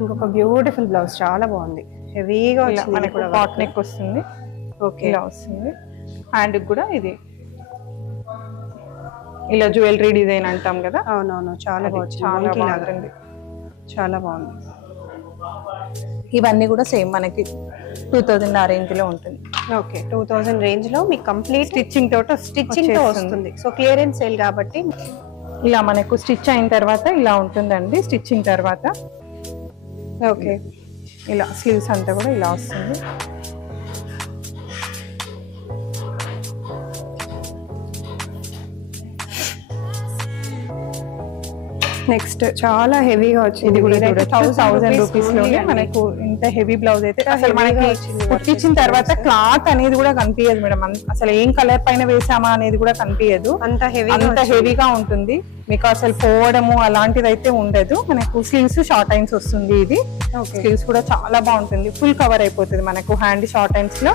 ఇంకొక beautiful blouse చాలా బాగుంది, హెవీగా వచ్చింది, మనకు పాట్ నెక్ వస్తుంది. ఓకే, ఇలా వస్తుంది. హ్యాండ్ కూడా ఇది ఇలా జ్యువెలరీ డిజైన్ అంటాం కదా. అవునవును, చాలా బాగుంది, చాలా బాగుంటుంది, చాలా బాగుంది. ఇవన్నీ కూడా సేమ్ మనకి 2000 ఆ రేంజ్ లో ఉంటుంది. ఓకే, 2000 రేంజ్ లో మీకు కంప్లీట్ స్టిచ్చింగ్ తో వస్తుంది. సో క్లియరెన్స్ సేల్ కాబట్టి ఇలా మనకు స్టిచ్ అయిన తర్వాత ఇలా ఉంటుందండి. స్టిచ్చింగ్ తర్వాత ఓకే, ఇలా స్లీవ్స్ అంతా కూడా ఇలా వస్తుంది. నెక్స్ట్ చాలా హెవీగా వచ్చింది. ఇది కూడా 1000 రూపీస్ లోనే మనకు ఇంత హెవీ బ్లౌజ్ అయితే అసలు మనకి కుట్టించిన తర్వాత క్లాత్ అనేది కూడా కనిపించదు మేడం. అసలు ఏం కలర్ పైన వేసామా అనేది కూడా కనిపించదు, అంత హెవీగా ఉంటుంది. మీకు అసలు పోవడము అలాంటిది అయితే ఉండదు. మనకు స్లీవ్స్ షార్ట్ హ్యాండ్స్ వస్తుంది. ఇది స్లీవ్స్ కూడా చాలా బాగుంటుంది, ఫుల్ కవర్ అయిపోతుంది మనకు హ్యాండ్ షార్ట్ హ్యాండ్స్ లో.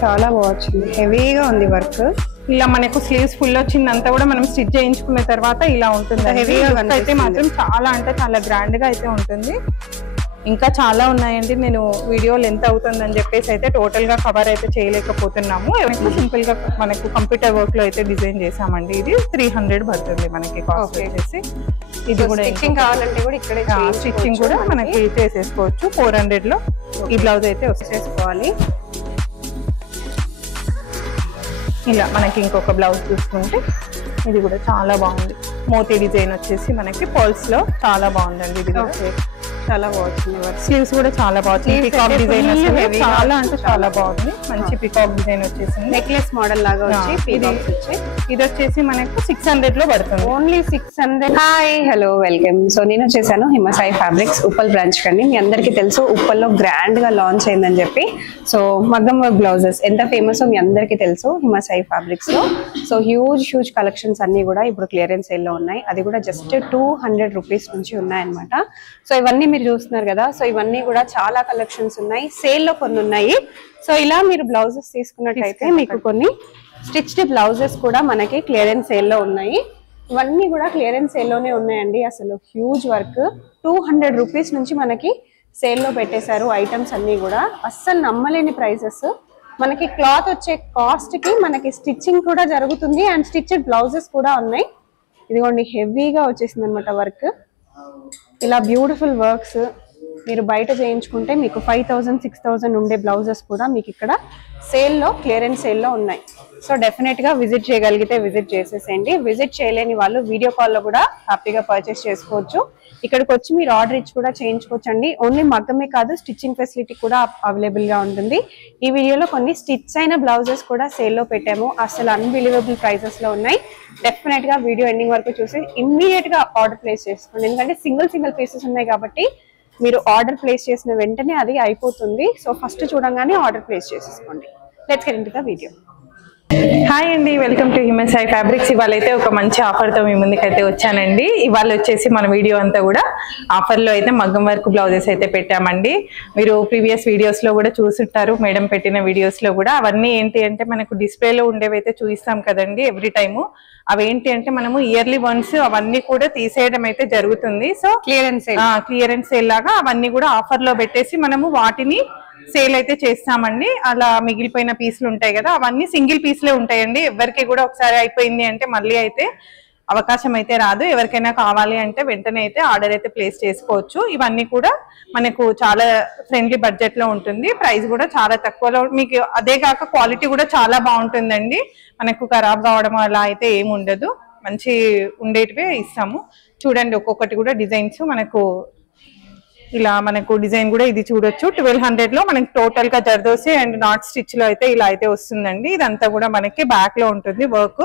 చాలా బాగుంది, హెవీగా ఉంది వర్క్. ఇలా మనకు స్లీవ్స్ ఫుల్ వచ్చిందంతా కూడా మనం స్టిచ్ చేయించుకున్న తర్వాత ఇలా ఉంటుంది. హెవీగా అయితే మాత్రం చాలా అంటే చాలా గ్రాండ్ గా అయితే ఉంటుంది. ఇంకా చాలా ఉన్నాయండి. నేను వీడియో లెంత్ అవుతుందని చెప్పేసి అయితే టోటల్ గా కవర్ అయితే చేయలేకపోతున్నాము. సింపుల్ గా మనకు కంప్యూటర్ వర్క్ లో అయితే డిజైన్ చేసామండి. ఇది 300 పడుతుంది మనకి కాస్ట్ వచ్చేసి. ఇది కూడా స్టిచ్చింగ్ కావాలంటే కూడా ఇక్కడే స్టిచ్చింగ్ కూడా మనకి చేసేసుకోవచ్చు. 400 లో ఈ బ్లౌజ్ అయితే వచ్చేసుకోవాలి. ఇలా మనకి ఇంకొక బ్లౌజ్ చూసుకుంటే ఇది కూడా చాలా బాగుంది. మోతీ డిజైన్ వచ్చేసి మనకి పర్ల్స్ లో చాలా బాగుందండి. ఇది చాలా బాగుంది. స్లీవ్స్ కూడా చాలా బాగుంది. పికాక్ డిజైన్ చాలా అంటే చాలా బాగుంది. మంచి పికాక్ డిజైన్ వచ్చేసింది. నెక్లెస్ మోడల్ లాగా వచ్చి ఇది వచ్చేసి మనకు 600 లో పడుతుంది. Only 600. Hi, hello, welcome. So నేను వచ్చేసాను హిమసాయి ఫ్యాబ్రిక్స్ ఉప్పల్ బ్రాంచ్ కండి. మీ అందరికీ తెలుసు ఉప్పల్లో గ్రాండ్ గా లాంచ్ అయిందని చెప్పి. సో మగ్గం వర్క్ బ్లౌజెస్ ఎంత ఫేమస్ మీ అందరికీ తెలుసు హిమసాయి ఫ్యాబ్రిక్స్ లో. సో హ్యూజ్ కలెక్షన్స్ అన్ని కూడా ఇప్పుడు క్లియరెన్స్ సేల్ లో ఉన్నాయి. అది కూడా జస్ట్ 200 రూపీస్ నుంచి ఉన్నాయన్నమాట. సో ఇవన్నీ మీరు చూస్తున్నారు కదా. సో ఇవన్నీ కూడా చాలా కలెక్షన్స్ ఉన్నాయి, సేల్ లో కొన్ని ఉన్నాయి. సో ఇలా మీరు బ్లౌజెస్ తీసుకున్నట్టయితే మీకు కొన్ని స్టిచ్డ్ బ్లౌజెస్ కూడా మనకి క్లియరెన్స్ సేల్ లో ఉన్నాయి. ఇవన్నీ కూడా క్లియరెన్స్ సేల్ లోనే ఉన్నాయండి. అసలు హ్యూజ్ వర్క్ 200 రూపీస్ నుంచి మనకి సేల్ లో పెట్టేశారు. ఐటమ్స్ అన్ని కూడా అస్సలు నమ్మలేని ప్రైసెస్. మనకి క్లాత్ వచ్చే కాస్ట్ కి మనకి స్టిచ్చింగ్ కూడా జరుగుతుంది అండ్ స్టిచ్డ్ బ్లౌజెస్ కూడా ఉన్నాయి. ఇదిగోండి హెవీగా వచ్చేసింది అనమాట వర్క్. ఇలా బ్యూటిఫుల్ వర్క్స్ మీరు బయట చేయించుకుంటే మీకు 5000 6000 ఉండే బ్లౌజెస్ కూడా మీకు ఇక్కడ సేల్లో క్లియరెన్స్ సేల్లో ఉన్నాయి. సో డెఫినెట్ గా విజిట్ చేయగలిగితే విజిట్ చేసేసేయండి. విజిట్ చేయలేని వాళ్ళు వీడియో కాల్లో కూడా హ్యాపీగా పర్చేస్ చేసుకోవచ్చు. ఇక్కడికి వచ్చి మీరు ఆర్డర్ ఇచ్చి కూడా చేయించుకోవచ్చు అండి. ఓన్లీ మగ్గమే కాదు, స్టిచ్చింగ్ ఫెసిలిటీ కూడా అవైలబుల్ గా ఉంటుంది. ఈ వీడియోలో కొన్ని స్టిచ్ అయిన బ్లౌజెస్ కూడా సేల్లో పెట్టాము. అసలు అన్బిలీవబుల్ ప్రైసెస్ లో ఉన్నాయి. డెఫినెట్ గా వీడియో ఎండింగ్ వరకు చూసి ఇమ్మీడియట్ గా ఆర్డర్ ప్లేస్ చేసుకోండి. ఎందుకంటే సింగిల్ పీసెస్ ఉన్నాయి కాబట్టి మీరు ఆర్డర్ ప్లేస్ చేసిన వెంటనే అది అయిపోతుంది. సో ఫస్ట్ చూడంగానే ఆర్డర్ ప్లేస్ చేసేసుకోండి. Let's get into the video. Hi అండి, వెల్కమ్ టు హిమసాయి ఫ్యాబ్రిక్స్. ఇవాళ అయితే ఒక మంచి ఆఫర్తో మీ ముందుకైతే వచ్చానండి. ఇవాళ వచ్చేసి మన వీడియో అంతా కూడా ఆఫర్లో అయితే మగ్గం వర్క్ బ్లౌజెస్ అయితే పెట్టామండి. మీరు ప్రీవియస్ వీడియోస్లో కూడా చూసుంటారు, మేడం పెట్టిన వీడియోస్లో కూడా. అవన్నీ ఏంటి అంటే మనకు డిస్ప్లేలో ఉండేవైతే చూపిస్తాం కదండి ఎవ్రీ టైము. అవేంటి అంటే మనము ఇయర్లీ వన్స్ అవన్నీ కూడా తీసేయడం అయితే జరుగుతుంది. సో క్లియరెన్స్ సేల్ లాగా అవన్నీ కూడా ఆఫర్లో పెట్టేసి మనము వాటిని సేల్ అయితే చేస్తామండి. అలా మిగిలిపోయిన పీసులు ఉంటాయి కదా, అవన్నీ సింగిల్ పీస్లే ఉంటాయండి. ఎవరికి కూడా ఒకసారి అయిపోయింది అంటే మళ్ళీ అయితే అవకాశం అయితే రాదు. ఎవరికైనా కావాలి అంటే వెంటనే అయితే ఆర్డర్ అయితే ప్లేస్ చేసుకోవచ్చు. ఇవన్నీ కూడా మనకు చాలా ఫ్రెండ్లీ బడ్జెట్ లో ఉంటుంది. ప్రైస్ కూడా చాలా తక్కువలో మీకు. అదే కాక క్వాలిటీ కూడా చాలా బాగుంటుందండి. మనకు ఖరాబ్ కావడం అలా అయితే ఏమి ఉండదు, మంచి ఉండేటివే ఇస్తాము. చూడండి ఒక్కొక్కటి కూడా డిజైన్స్ మనకు ఇలా మనకు డిజైన్ కూడా ఇది చూడొచ్చు. 1200 లో మనకి టోటల్ గా జర్దోసి అండ్ నాట్ స్టిచ్ లో అయితే ఇలా అయితే వస్తుందండి. ఇదంతా కూడా మనకి బ్యాక్ లో ఉంటుంది వర్క్.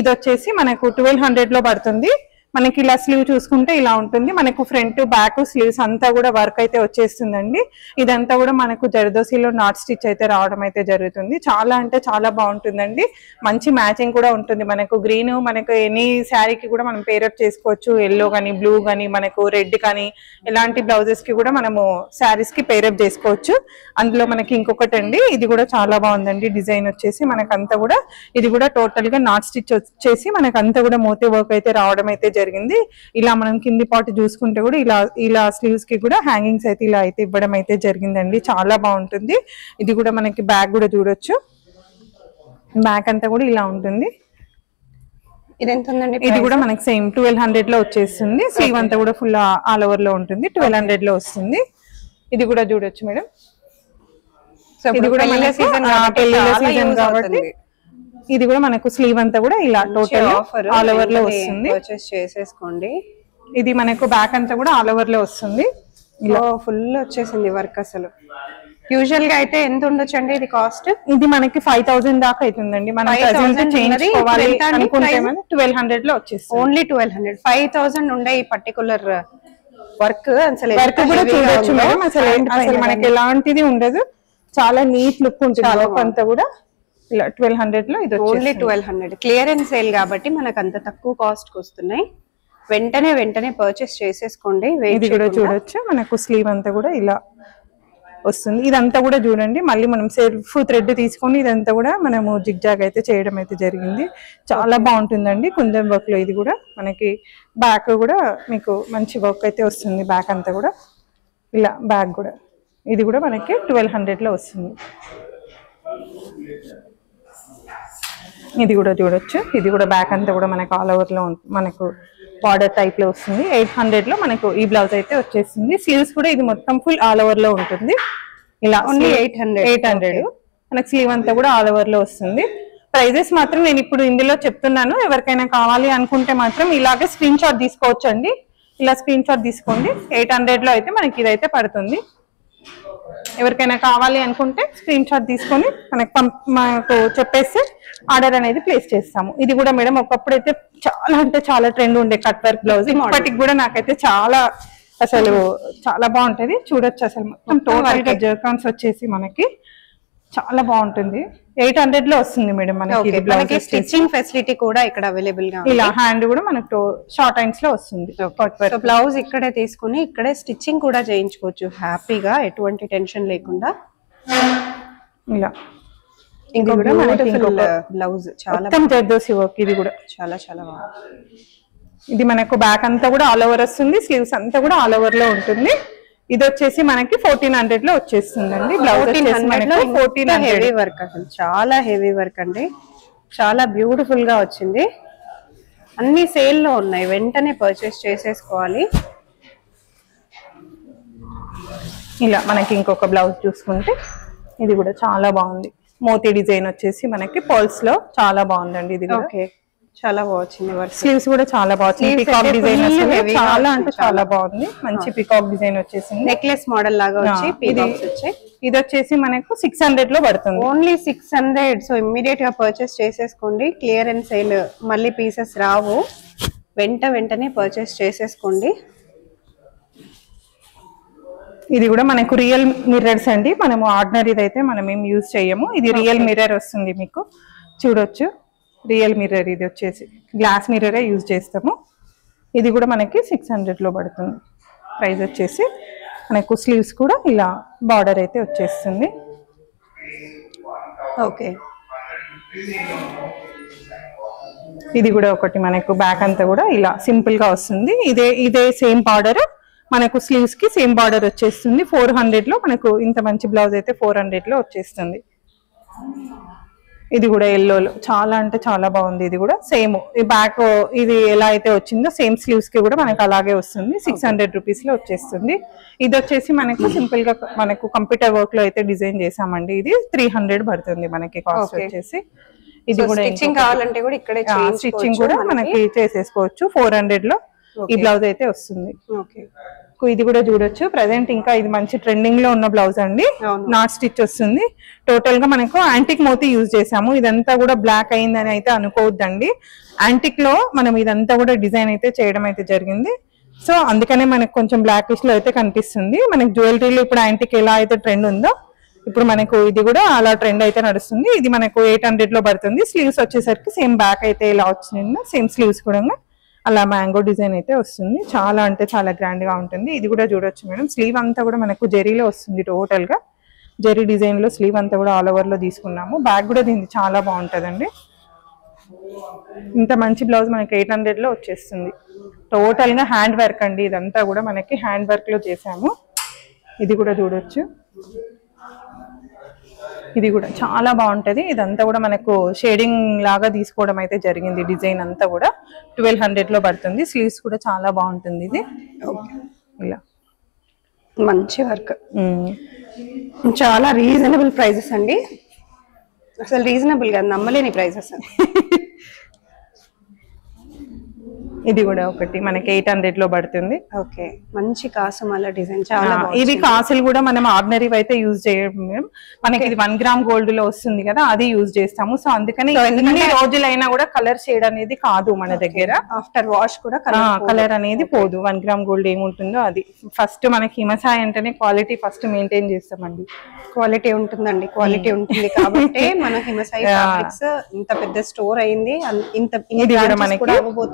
ఇది వచ్చేసి మనకు 1200 లో పడుతుంది. మనకి ఇలా స్లీవ్ చూసుకుంటే ఇలా ఉంటుంది. మనకు ఫ్రంట్ బ్యాక్ స్లీవ్స్ అంతా కూడా వర్క్ అయితే వచ్చేస్తుందండి. ఇదంతా కూడా మనకు జర్దోసిలో నాట్ స్టిచ్ అయితే రావడం అయితే జరుగుతుంది. చాలా అంటే చాలా బాగుంటుందండి. మంచి మ్యాచింగ్ కూడా ఉంటుంది. మనకు గ్రీన్ మనకు ఎనీ శారీకి కూడా మనం పేరప్ చేసుకోవచ్చు. ఎల్లో కానీ బ్లూ కానీ మనకు రెడ్ కానీ ఎలాంటి బ్లౌజెస్ కి కూడా మనము శారీస్ కి పేరప్ చేసుకోవచ్చు. అందులో మనకి ఇంకొకటి అండి, ఇది కూడా చాలా బాగుందండి. డిజైన్ వచ్చేసి మనకంతా కూడా ఇది కూడా టోటల్ గా నాట్ స్టిచ్ వచ్చేసి మనకంతా కూడా మోతీ వర్క్ అయితే రావడం అయితే జరిగింది. ఇలా మనం కింది పార్ట్ చూసుకుంటే కూడా ఇలా స్లీవ్స్ కి కూడా హ్యాంగింగ్స్ అయితే ఇలా అయితే ఇవ్వడం అయితే జరిగిందండి. చాలా బాగుంటుంది. ఇది కూడా మనకి బ్యాక్ కూడా చూడొచ్చు. బ్యాక్ అంతా కూడా ఇలా ఉంటుంది. ఇది ఎంత ఉందండి? ఇది కూడా మనకి సేమ్ 1200 లో వచ్చేస్తుంది. స్లీవ్ అంతా కూడా ఫుల్ ఆల్ ఓవర్ లో ఉంటుంది. 1200 లో వస్తుంది. ఇది కూడా చూడొచ్చు మేడం. ఇది కూడా పెళ్లి సీజన్ కాబట్టి ఇది కూడా మనకు స్లీవ్ అంతా కూడా ఇలా టోటల్ ఆల్ ఓవర్ లో వస్తుంది. పర్చేస్ చేసేసుకోండి. ఇది మనకు బ్యాక్ అంతా కూడా ఆల్ ఓవర్ లో వస్తుంది. ఇలా ఫుల్ వచ్చేసింది వర్క్. అసలు యూజువల్ గా అయితే ఎంత ఉండొచ్చు అండి ఇది కాస్ట్? ఇది మనకి 5000 దాకా అవుతుందండి. మనం ప్రెజెంట్ చేయించుకోవాలి అనుకుంటే 1200 లో వచ్చేస్తుంది. ఓన్లీ 1200. 5000 ఉండే ఈ పర్టికులర్ వర్క్ అసలు వర్క్ కూడా చూడొచ్చు మేడం. అసలు మనకి ఎలాంటిది ఉండదు. చాలా నీట్ లుక్ ఉంటుంది. అంతా కూడా ఇలా 1200 లో ఇది ఓన్లీ 1200. క్లియరెన్స్ సేల్ కాబట్టి మనకు అంత తక్కువ కాస్ట్ కి వస్తున్నాయి. వెంటనే పర్చేస్ చేసేసుకోండి. ఇది కూడా చూడొచ్చు. మనకు స్లీవ్ అంతా కూడా ఇలా వస్తుంది. ఇదంతా కూడా చూడండి. మళ్ళీ మనం సెల్ఫ్ థ్రెడ్ తీసుకొని ఇదంతా కూడా మనము జిగ్జాగ్ అయితే చేయడం అయితే జరిగింది. చాలా బాగుంటుందండి కుందన్ వర్క్ లో. ఇది కూడా మనకి బ్యాక్ కూడా మీకు మంచి వర్క్ అయితే వస్తుంది. బ్యాక్ అంతా కూడా ఇలా బ్యాక్ కూడా ఇది కూడా మనకి 1200 లో వస్తుంది. ఇది కూడా చూడొచ్చు. ఇది కూడా బ్యాక్ అంతా కూడా మనకు ఆల్ ఓవర్ లో మనకు బార్డర్ టైప్ లో వస్తుంది. 800 లో మనకు ఈ బ్లౌజ్ అయితే వచ్చేస్తుంది. స్లీవ్స్ కూడా ఇది మొత్తం ఫుల్ ఆల్ ఓవర్ లో ఉంటుంది. ఇలా ఓన్లీ 800 మనకు స్లీవ్ అంతా కూడా ఆల్ ఓవర్ లో వస్తుంది. ప్రైజెస్ మాత్రం నేను ఇప్పుడు ఇందులో చెప్తున్నాను. ఎవరికైనా కావాలి అనుకుంటే మాత్రం ఇలాగే స్క్రీన్ షాట్ తీసుకోవచ్చు అండి. ఇలా స్క్రీన్ షాట్ తీసుకోండి. 800 లో అయితే మనకి ఇదైతే పడుతుంది. ఎవరికైనా కావాలి అనుకుంటే స్క్రీన్ షాట్ తీసుకొని మనకు చెప్పేస్తే ఆర్డర్ అనేది ప్లేస్ చేస్తాము. ఇది కూడా మేడం ఒకప్పుడు అయితే చాలా అంటే చాలా ట్రెండ్ ఉండే కట్ వర్క్ బ్లౌజ్. ఇప్పటికి కూడా నాకైతే అసలు చాలా బాగుంటది. చూడొచ్చు అసలు మొత్తం టోటల్ గా జర్కాన్స్ వచ్చేసి మనకి చాలా బాగుంటుంది. 800 లో వస్తుంది మేడం మనకి. స్టిచ్చింగ్ ఫెసిలిటీ కూడా ఇక్కడ అవైలబుల్ గా ఇలా హ్యాండ్ కూడా మనకు షార్ట్ హ్యాండ్స్ లో వస్తుంది. బ్లౌజ్ ఇక్కడే తీసుకుని ఇక్కడే స్టిచ్చింగ్ కూడా చేయించుకోవచ్చు హ్యాపీగా, ఎటువంటి టెన్షన్ లేకుండా. ఇలా ఇంకా బ్లౌజ్ చాలా జర్దోసి వర్క్. ఇది కూడా చాలా బాగుంది. ఇది మనకు బ్యాక్ అంతా కూడా ఆల్ ఓవర్ వస్తుంది. స్లీవ్స్ అంతా కూడా ఆల్ ఓవర్ లో ఉంటుంది. ఇది వచ్చేసి మనకి 1400 లో వచ్చేస్తుందండి. బ్లౌజ్ 1400. హెవీ వర్క్, అసలు చాలా హెవీ వర్క్ అండి. చాలా బ్యూటిఫుల్ గా వచ్చింది. అన్ని సేల్ లో ఉన్నాయి. వెంటనే పర్చేస్ చేసేసుకోవాలి. ఇలా మనకి ఇంకొక బ్లౌజ్ చూసుకుంటే ఇది కూడా చాలా బాగుంది. మోతీ డిజైన్ వచ్చేసి మనకి పర్ల్స్ లో చాలా బాగుందండి. ఇది ఓకే, చాలా బాగుంది వర్క్. స్లీవ్స్ కూడా చాలా బాగుంది. పికాక్ డిజైన్ చాలా అంటే చాలా బాగుంది. మంచి పికాక్ డిజైన్ వచ్చేసింది. నెక్లెస్ మోడల్ లాగా వచ్చి ఇది వచ్చేసి మనకు 600 లో పడుతుంది. ఓన్లీ 600. సో ఇమ్మీడియట్ గా పర్చేస్ చేసేసుకోండి. క్లియరెన్స్ సేల్, మళ్ళీ పీసెస్ రావు. వెంటనే పర్చేస్ చేసేసుకోండి. ఇది కూడా మనకు రియల్ మిర్రర్స్ అండి. మనము ఆర్డినరీది అయితే మనం ఏం యూజ్ చేయము. ఇది రియల్ మిర్రర్ వస్తుంది. మీకు చూడొచ్చు రియల్ మిర్రర్. ఇది వచ్చేసి గ్లాస్ మిర్రరే యూజ్ చేస్తాము. ఇది కూడా మనకి 600 లో పడుతుంది. ప్రైస్ వచ్చేసి మనకు స్లీవ్స్ కూడా ఇలా బార్డర్ అయితే వచ్చేస్తుంది. ఓకే, ఇది కూడా ఒకటి మనకు బ్యాక్ అంతా కూడా ఇలా సింపుల్ గా వస్తుంది. ఇదే సేమ్ బార్డర్ మనకు స్లీవ్స్ కి సేమ్ బార్డర్ వచ్చేస్తుంది. 400 లో మనకు ఇంత మంచి బ్లౌజ్ అయితే 400 లో వచ్చేస్తుంది. ఇది కూడా ఎల్లోలో చాలా అంటే చాలా బాగుంది. ఇది కూడా సేమ్ ఈ బ్యాక్ ఇది ఎలా అయితే వచ్చిందో సేమ్ స్లీవ్స్ కి కూడా మనకు అలాగే వస్తుంది. 600 రూపీస్ లో వచ్చేస్తుంది. ఇది వచ్చేసి మనకు సింపుల్ గా మనకు కంప్యూటర్ వర్క్ లో అయితే డిజైన్ చేసామండి. ఇది 300 పడుతుంది మనకి కాస్ట్ వచ్చేసి. ఇది కూడా స్టిచ్చింగ్ కావాలంటే కూడా ఇక్కడే స్టిచ్చింగ్ కూడా మనకి చేసేసుకోవచ్చు. 400 లో ఈ బ్లౌజ్ అయితే వస్తుంది. ఓకే, ఇది కూడా చూడొచ్చు. ప్రెసెంట్ ఇంకా ఇది మంచి ట్రెండింగ్ లో ఉన్న బ్లౌజ్ అండి. నాట్ స్టిచ్ వస్తుంది. టోటల్ గా మనకు యాంటిక్ మోతీ యూజ్ చేసాము. ఇదంతా కూడా బ్లాక్ అయిందని అయితే అనుకోవద్దండి. యాంటిక్ లో మనం ఇదంతా కూడా డిజైన్ అయితే చేయడం అయితే జరిగింది. సో అందుకనే మనకు కొంచెం బ్లాకిష్ లో అయితే కనిపిస్తుంది. మనకి జ్యువెలరీలో ఇప్పుడు యాంటిక్ ఎలా అయితే ట్రెండ్ ఉందో ఇప్పుడు మనకు ఇది కూడా అలా ట్రెండ్ అయితే నడుస్తుంది. ఇది మనకు 800 లో పడుతుంది. స్లీవ్స్ వచ్చేసరికి సేమ్ బ్యాక్ అయితే ఇలా వచ్చింది. సేమ్ స్లీవ్స్ కూడా అలా మ్యాంగో డిజైన్ అయితే వస్తుంది. చాలా అంటే చాలా గ్రాండ్ గా ఉంటుంది. ఇది కూడా చూడొచ్చు మేడం. స్లీవ్ అంతా కూడా మనకు జెరీలో వస్తుంది. టోటల్ గా జెరీ డిజైన్ లో స్లీవ్ అంతా కూడా ఆల్ ఓవర్ లో తీసుకున్నాము. బ్యాక్ కూడా దీనికి చాలా బాగుంటదండి. ఇంత మంచి బ్లౌజ్ మనకి 800 లో వచ్చేస్తుంది. టోటల్ గా హ్యాండ్ వర్క్ అండి, ఇదంతా కూడా మనకి హ్యాండ్ వర్క్ లో చేసాము. ఇది కూడా చూడొచ్చు, ఇది కూడా చాలా బాగుంటది. ఇదంతా కూడా మనకు షేడింగ్ లాగా తీసుకోవడం అయితే జరిగింది. డిజైన్ అంతా కూడా 1200 లో పడుతుంది. స్లీవ్స్ కూడా చాలా బాగుంటుంది. ఇది ఇలా మంచి వర్క్, చాలా రీజనబుల్ ప్రైజెస్ అండి. అసలు రీజనబుల్ గా నమ్మలేని ప్రైజెస్. ఇది కూడా ఒకటి మనకి 800 లో పడుతుంది. ఓకే, మంచి కాసుమాల డిజైన్ చాలా ఇది కాసులు కూడా మనం ఆర్డినరీ అయితే యూజ్ చేయము మేడం. మనకి ఇది 1 గ్రామ్ గోల్డ్ లో వస్తుంది కదా, అది యూజ్ చేస్తాము. సో అందుకని ఎన్ని రోజులైనా కూడా కలర్ షేడ్ అనేది కాదు మన దగ్గర. ఆఫ్టర్ వాష్ కూడా కలర్ అనేది పోదు. 1 గ్రామ్ గోల్డ్ ఏముంటుందో అది. ఫస్ట్ మనకి హిమసాయి అంటేనే క్వాలిటీ ఫస్ట్ మెయింటైన్ చేస్తామండి. క్వాలిటీ ఉంటుందండి, క్వాలిటీ ఉంటుంది కాబట్టి మన హిమసాయి ఫ్యాబ్రిక్స్ ఇంత పెద్ద స్టోర్ అయింది. ఇది కూడా మనకి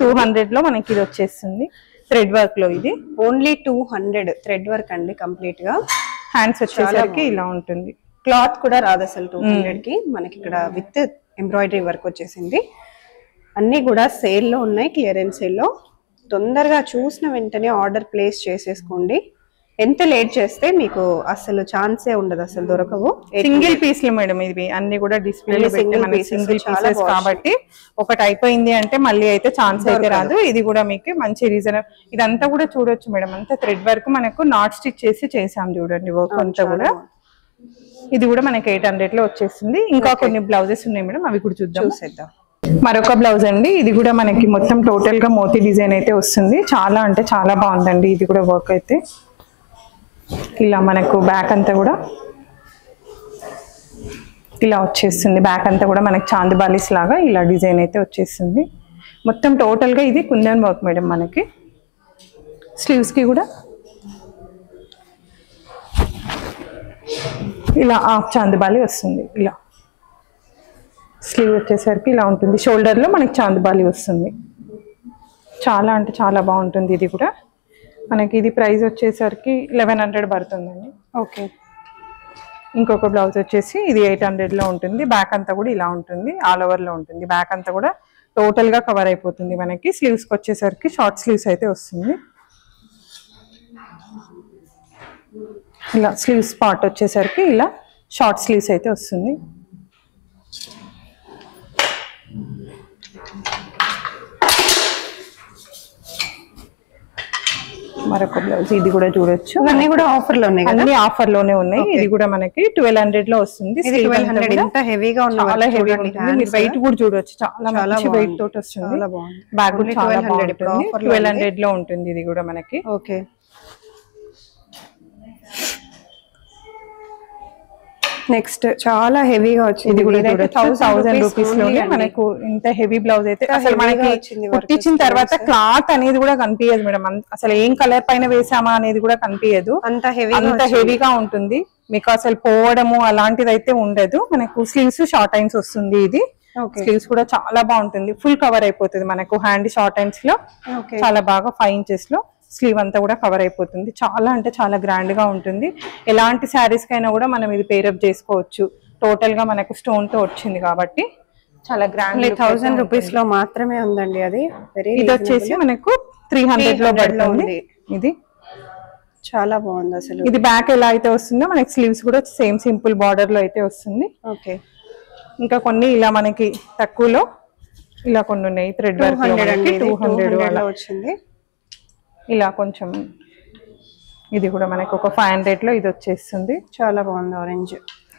200 లో మనకి ఇది వచ్చేస్తుంది. థ్రెడ్ వర్క్ లో ఇది ఓన్లీ 200 థ్రెడ్ వర్క్ అండి. కంప్లీట్ గా హ్యాండ్స్ వచ్చేసరికి ఇలా ఉంటుంది. క్లాత్ కూడా రాదు అసలు 200 కి. మనకి ఇక్కడ విత్ ఎంబ్రాయిడరీ వర్క్ వచ్చేసింది. అన్ని కూడా సేల్ లో ఉన్నాయి, క్లియరెన్స్ సేల్ లో. తొందరగా చూసిన వెంటనే ఆర్డర్ ప్లేస్ చేసేసుకోండి. ఎంత లేట్ చేస్తే మీకు అసలు ఛాన్సే ఉండదు, అసలు దొరకవు. సింగిల్ పీస్లు మేడం ఇవి అన్ని కూడా డిస్ప్లేలో పెట్టి మనకి సింగిల్ పీసెస్ కాబట్టి ఒకటి అయిపోయింది అంటే మళ్ళీ అయితే ఛాన్స్ అయితే రాదు. ఇది కూడా మీకు మంచి రీజన్. ఇదంతా కూడా చూడొచ్చు మేడం, అంతా థ్రెడ్ వర్క్ మనకు నాట్ స్టిచ్ చేసాం చూడండి వర్క్ అంతా కూడా. ఇది కూడా మనకి 800 లో వచ్చేస్తుంది. ఇంకా కొన్ని బ్లౌజెస్ ఉన్నాయి మేడం, అవి కూడా చూసేద్దాం. మరొక బ్లౌజ్ అండి, ఇది కూడా మనకి మొత్తం టోటల్ గా మోతీ డిజైన్ అయితే వస్తుంది. చాలా అంటే చాలా బాగుందండి. ఇది కూడా వర్క్ అయితే ఇలా మనకు బ్యాక్ అంతా కూడా ఇలా వచ్చేస్తుంది. బ్యాక్ అంతా కూడా మనకి చాందిబాలీస్ లాగా ఇలా డిజైన్ అయితే వచ్చేస్తుంది. మొత్తం టోటల్ గా ఇది కుందన్ వర్క్ మేడం. మనకి స్లీవ్స్ కి కూడా ఇలా హాఫ్ చాందిబాలి వస్తుంది. ఇలా స్లీవ్ వచ్చేసరికి ఇలా ఉంటుంది. షోల్డర్ లో మనకి చాందిబాలి వస్తుంది. చాలా అంటే చాలా బాగుంటుంది. ఇది కూడా మనకి ఇది ప్రైస్ వచ్చేసరికి 1100 పడుతుందండి. ఓకే, ఇంకొక బ్లౌజ్ వచ్చేసి ఇది 800 లో ఉంటుంది. బ్యాక్ అంతా కూడా ఇలా ఉంటుంది, ఆల్ ఓవర్ లో ఉంటుంది. బ్యాక్ అంతా కూడా టోటల్ గా కవర్ అయిపోతుంది. మనకి స్లీవ్స్ కి వచ్చేసరికి షార్ట్ స్లీవ్స్ అయితే వస్తుంది. ఇలా స్లీవ్స్ పార్ట్ వచ్చేసరికి ఇలా షార్ట్ స్లీవ్స్ అయితే వస్తుంది. మరొక బ్లౌజ్, ఇది కూడా చూడొచ్చు. అన్ని కూడా ఆఫర్ లో ఉన్నాయి, అన్ని ఆఫర్ లోనే ఉన్నాయి. ఇది కూడా మనకి 1200 లో వస్తుంది. ఎంత హెవీగా ఉంది, చాలా హెవీ ఉంటుంది. మీరు వెయిట్ కూడా చూడొచ్చు, చాలా మంచి వెయిట్ తోటి వస్తుంది. బ్యాగ్ కూడా చాలా బాగుంటుంది. 1200 లో ఉంటుంది. ఇది కూడా మనకి ఓకే. నెక్స్ట్ చాలా హెవీగా వచ్చింది. ఇది కూడా 1000 రూపీస్ లోనే మనకు ఇంత హెవీ బ్లౌజ్ అయితే అసలు మనకి కుట్టించిన తర్వాత క్లాత్ అనేది కూడా కనిపించదు మేడం. అసలు ఏం కలర్ పైన వేసామా అనేది కూడా కనిపించదు. అంత హెవీగా ఉంటుంది. మీకు అసలు పోవడము అలాంటిది అయితే ఉండదు. మనకు స్లీవ్స్ షార్ట్ హ్యాండ్స్ వస్తుంది. ఇది స్లీవ్స్ కూడా చాలా బాగుంటుంది. ఫుల్ కవర్ అయిపోతుంది మనకు హ్యాండ్ షార్ట్ హ్యాండ్స్ లో. చాలా బాగా 5 ఇంచెస్ లో స్లీవ్ అంతా కూడా కవర్ అయిపోతుంది. చాలా అంటే చాలా గ్రాండ్ గా ఉంటుంది. ఎలాంటి శారీస్ కైనా కూడా మనం ఇది పేరప్ చేసుకోవచ్చు. టోటల్ గా మనకు స్టోన్ తో వచ్చింది కాబట్టి చాలా గ్రాండ్. 1000 రూపీస్ లో మాత్రమే ఉందండి. అది ఇది వచ్చేసి మనకు 300 లో పడుతుంది. ఇది చాలా బాగుంది అసలు. ఇది బ్యాక్ ఎలా అయితే వస్తుందో మనకి స్లీవ్స్ కూడా సేమ్ సింపుల్ బార్డర్ లో అయితే వస్తుంది. ఓకే, ఇంకా కొన్ని ఇలా మనకి తక్కువలో ఇలా కొన్ని ఉన్నాయి. థ్రెడ్ వర్క్ 200 అలా వచ్చింది. ఇలా కొంచెం ఇది కూడా మనకు ఒక 500 లో ఇది వచ్చేస్తుంది. చాలా బాగుంది ఆరెంజ్.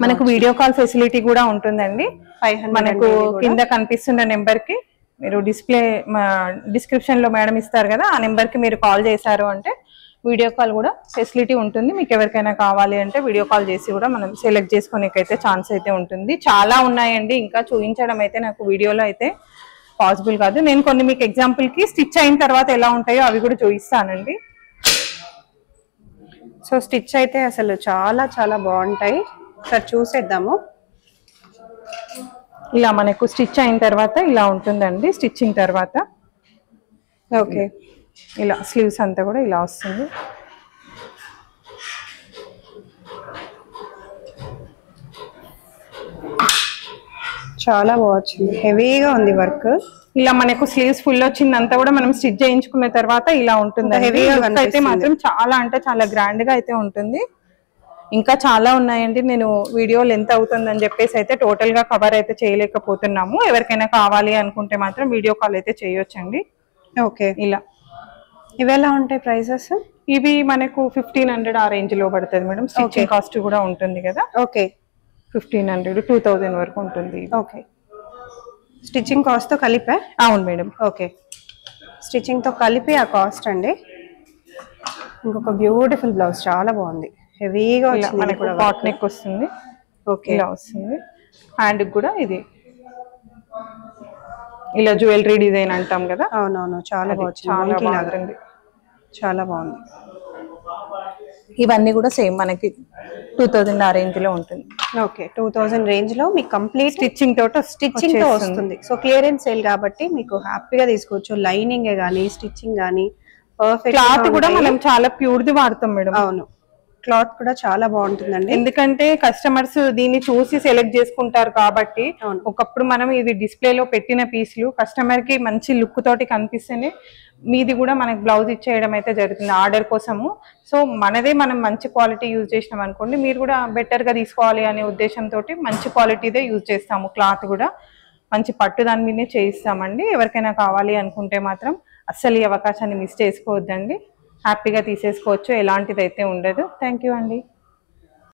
మనకు వీడియో కాల్ ఫెసిలిటీ కూడా ఉంటుందండి. మనకు కింద కనిపిస్తున్న నెంబర్ కి మీరు డిస్క్రిప్షన్ లో మేడం ఇస్తారు కదా, ఆ నెంబర్ కి మీరు కాల్ చేశారు అంటే వీడియో కాల్ కూడా ఫెసిలిటీ ఉంటుంది. మీకు ఎవరికైనా కావాలి అంటే వీడియో కాల్ చేసి కూడా మనం సెలెక్ట్ చేసుకోనికైతే ఛాన్స్ అయితే ఉంటుంది. చాలా ఉన్నాయండి, ఇంకా చూపించడం అయితే నాకు వీడియోలో అయితే పాసిబుల్ కాదు. నేను కొన్ని మీకు ఎగ్జాంపుల్ కి స్టిచ్ అయిన తర్వాత ఎలా ఉంటాయో అవి కూడా చూపిస్తానండి. సో స్టిచ్ అయితే అసలు చాలా చాలా బాగుంటాయి. సార్ చూసేద్దాము. ఇలా మనకు స్టిచ్ అయిన తర్వాత ఇలా ఉంటుందండి. స్టిచ్చింగ్ తర్వాత ఓకే, ఇలా స్లీవ్స్ అంతా కూడా ఇలా వస్తుంది. చాలా బాగుంది, హెవీగా ఉంది వర్క్. ఇలా మనకు స్లీవ్స్ ఫుల్ వచ్చిందంతా కూడా మనం స్టిచ్ చేయించుకున్న తర్వాత ఇలా ఉంటుంది. అయితే మాత్రం చాలా అంటే చాలా గ్రాండ్ గా అయితే ఉంటుంది. ఇంకా చాలా ఉన్నాయండి. నేను వీడియో లెంత్ అవుతుందని చెప్పేసి అయితే టోటల్ గా కవర్ అయితే చేయలేకపోతున్నాము. ఎవరికైనా కావాలి అనుకుంటే మాత్రం వీడియో కాల్ అయితే చేయొచ్చండి. ఓకే, ఇలా ఇవి ఎలా ఉంటాయి ప్రైసెస్? ఇవి మనకు 1500 ఆ రేంజ్ లో పడుతుంది మేడం. స్టిచ్చింగ్ కాస్ట్ కూడా ఉంటుంది కదా. ఓకే, 1500 2000 వరకు ఉంటుంది. ఓకే, స్టిచ్చింగ్ కాస్ట్ తో కలిపే? అవును మేడం. ఓకే, స్టిచ్చింగ్ తో కలిపి ఆ కాస్ట్ అండి. ఇంకొక బ్యూటిఫుల్ బ్లౌజ్, చాలా బాగుంది, హెవీగా వచ్చింది. మనకు పాట్ నెక్ వస్తుంది. ఓకే, ఇలా వస్తుంది. హ్యాండ్ కూడా ఇది ఇలా జ్యువెలరీ డిజైన్ అంటాం కదా. అవునవును, చాలా బాగుంది, చాలా బాగుంటుంది, చాలా బాగుంది. ఇవన్నీ కూడా సేమ్ మనకి 2000 ఆ రేంజ్ లో ఉంటుంది. ఓకే, 2000 రేంజ్ లో మీకు కంప్లీట్ స్టిచ్చింగ్ తో వస్తుంది. సో క్లియరెన్స్ సేల్ కాబట్టి మీకు హ్యాపీగా తీసుకోవచ్చు. లైనింగ్ గానీ, స్టిచ్చింగ్ గానీ పర్ఫెక్ట్. క్లాత్ కూడా మనం చాలా ప్యూర్ది వాడతాం మేడం. అవును, క్లాత్ కూడా చాలా బాగుంటుందండి. ఎందుకంటే కస్టమర్స్ దీన్ని చూసి సెలెక్ట్ చేసుకుంటారు కాబట్టి. ఒకప్పుడు మనం ఇది డిస్ప్లేలో పెట్టిన పీసులు కస్టమర్ కి మంచి లుక్ తోటి కనిపిస్తేనే మీది కూడా మనకి బ్లౌజ్ ఇచ్చేయడం అయితే జరుగుతుంది ఆర్డర్ కోసము. సో మనదే మనం మంచి క్వాలిటీ యూజ్ చేసినాం అనుకోండి, మీరు కూడా బెటర్ గా తీసుకోవాలి అనే ఉద్దేశంతో మంచి క్వాలిటీదే యూజ్ చేస్తాము. క్లాత్ కూడా మంచి పట్టు దాని మీదనే చేయిస్తామండి. ఎవరికైనా కావాలి అనుకుంటే మాత్రం అస్సలు ఈ అవకాశాన్ని మిస్ చేసుకోవద్దండి. హ్యాపీగా తీసేసుకోవచ్చు, ఎలాంటిది అయితే ఉండదు. థ్యాంక్ యూ అండి.